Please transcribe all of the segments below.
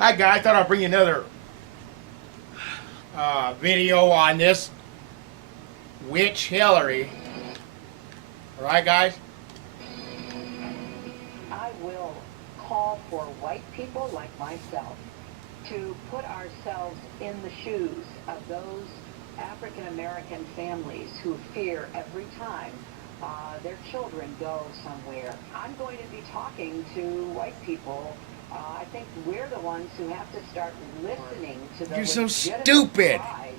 Hi guys, I thought I'd bring you another video on this witch Hillary. Alright guys? I will call for white people like myself to put ourselves in the shoes of those African American families who fear every time their children go somewhere. I'm going to be talking to white people. I think we're the ones who have to start listening to the You're so legitimate stupid. cries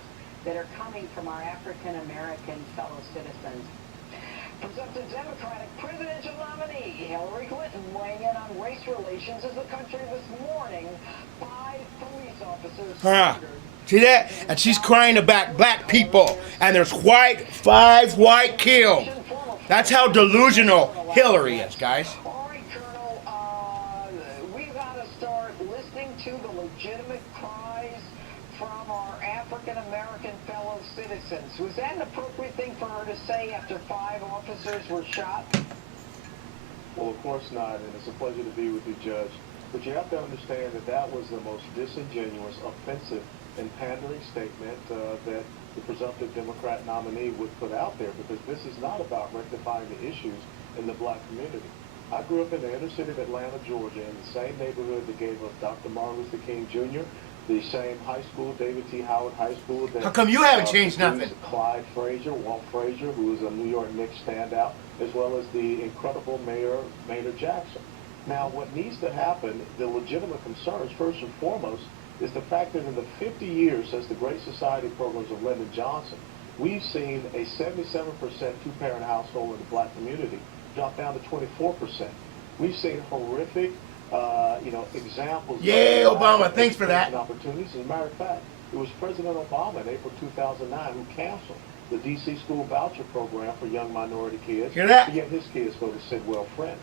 that are coming from our African American fellow citizens. Presumptive Democratic presidential nominee Hillary Clinton weighing in on race relations as the country this morning. 5 police officers murdered. See that? And she's crying about black people. And there's 5 white killed. That's how delusional Hillary is, guys. All right, Colonel, we've got to start listening to the legitimate cries from our African American fellow citizens. Was that an appropriate thing for her to say after 5 officers were shot? Well, of course not, and it's a pleasure to be with you, Judge. But you have to understand that that was the most disingenuous, offensive, and pandering statement that the presumptive Democrat nominee would put out there, because this is not about rectifying the issues in the black community. I grew up in the inner city of Atlanta, Georgia, in the same neighborhood that gave us Dr. Martin Luther King Jr., the same high school, David T. Howard High School. That, How come you haven't changed nothing? Clyde Frazier, Walt Frazier, who was a New York Knicks standout, as well as the incredible Mayor Maynard Jackson. Now, what needs to happen, the legitimate concerns, first and foremost, is the fact that in the 50 years since the Great Society programs of Lyndon Johnson, we've seen a 77% two-parent household in the black community drop down to 24%. We've seen horrific, examples. Yay, Obama, thanks for that. Opportunities. As a matter of fact, it was President Obama in April 2009 who canceled the D.C. school voucher program for young minority kids. Hear that? To get his kids go to Sidwell Friends.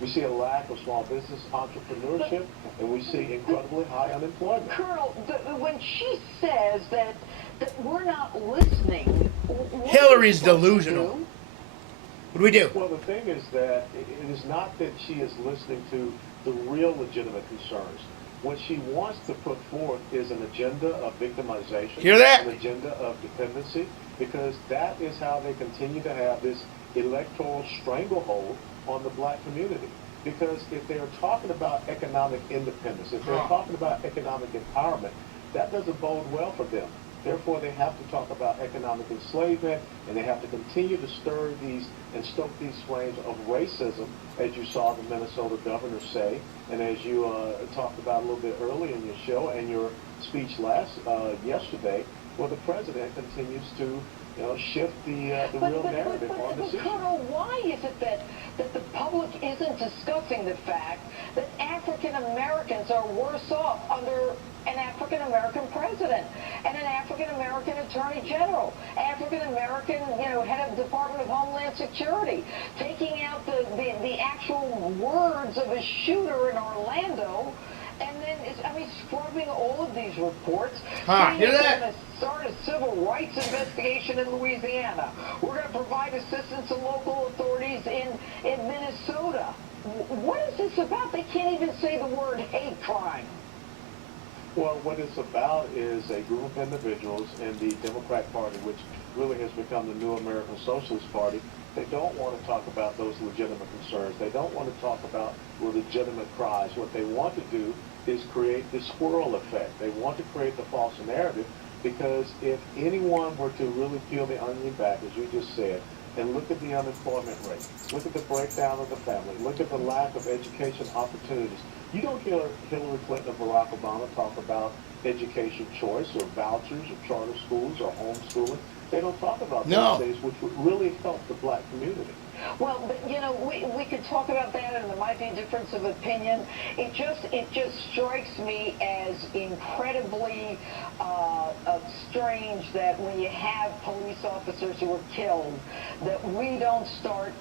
We see a lack of small business entrepreneurship, and we see incredibly high unemployment. Colonel, when she says that we're not listening, Hillary's delusional. What do we do? Well, the thing is that it is not that she is listening to the real legitimate concerns. What she wants to put forth is an agenda of victimization, Hear that? an agenda of dependency, because that is how they continue to have this electoral stranglehold on the black community. Because if they're talking about economic independence, if they're talking about economic empowerment, that doesn't bode well for them. Therefore, they have to talk about economic enslavement, and they have to continue to stir these and stoke these flames of racism, as you saw the Minnesota governor say, and as you talked about a little bit earlier in your show and your speech yesterday, where the president continues to shift the real narrative on this issue. Colonel, why is it that the public isn't discussing the fact that African Americans are worse off under an African American president and an African American attorney general, African American, head of Department of Homeland Security, taking out the actual words of a shooter in Orlando, and then scrubbing all of these reports. Hear that? We're going to start a civil rights investigation in Louisiana. We're going to provide assistance to local authorities in Minnesota. What is this about? They can't even say the word hate crime. Well, what it's about is a group of individuals in the Democrat Party, which really has become the new American Socialist Party. They don't want to talk about those legitimate concerns. They don't want to talk about legitimate cries. What they want to do is create the squirrel effect. They want to create the false narrative, because if anyone were to really peel the onion back, as you just said, and look at the unemployment rate, look at the breakdown of the family, look at the lack of education opportunities. You don't hear Hillary Clinton or Barack Obama talk about education choice or vouchers or charter schools or homeschooling. They don't talk about those things, which would really help the black community. Well, but we could talk about that, and there might be a difference of opinion. It just strikes me as incredibly strange that when you have police officers who are killed, that we don't start,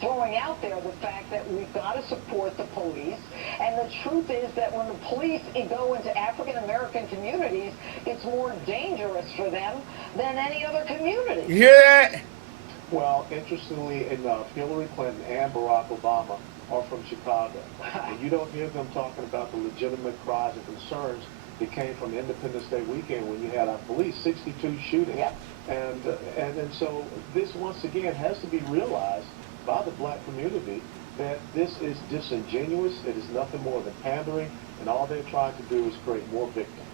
throwing out there the fact that we've got to support the police. And the truth is that when the police go into African American communities, it's more dangerous for them than any other community. You hear that? Well, interestingly enough, Hillary Clinton and Barack Obama are from Chicago. And you don't hear them talking about the legitimate cries and concerns that came from Independence Day weekend when you had, I believe, 62 shootings. Yep. And so this, once again, has to be realized by the black community that this is disingenuous. It is nothing more than pandering, and all they're trying to do is create more victims.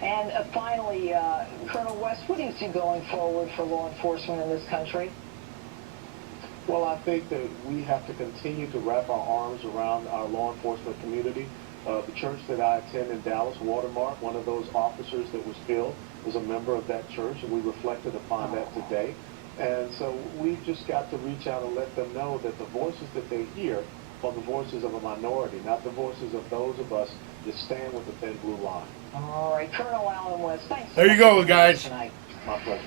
And finally, Colonel West, what do you see going forward for law enforcement in this country? Well, I think that we have to continue to wrap our arms around our law enforcement community. The church that I attend in Dallas, Watermark, one of those officers that was killed was a member of that church, and we reflected upon that today. And so we've just got to reach out and let them know that the voices that they hear are the voices of a minority, not the voices of those of us that stand with the thin blue line. All right, Colonel Allen West, thanks. There you go, guys. Tonight. My pleasure.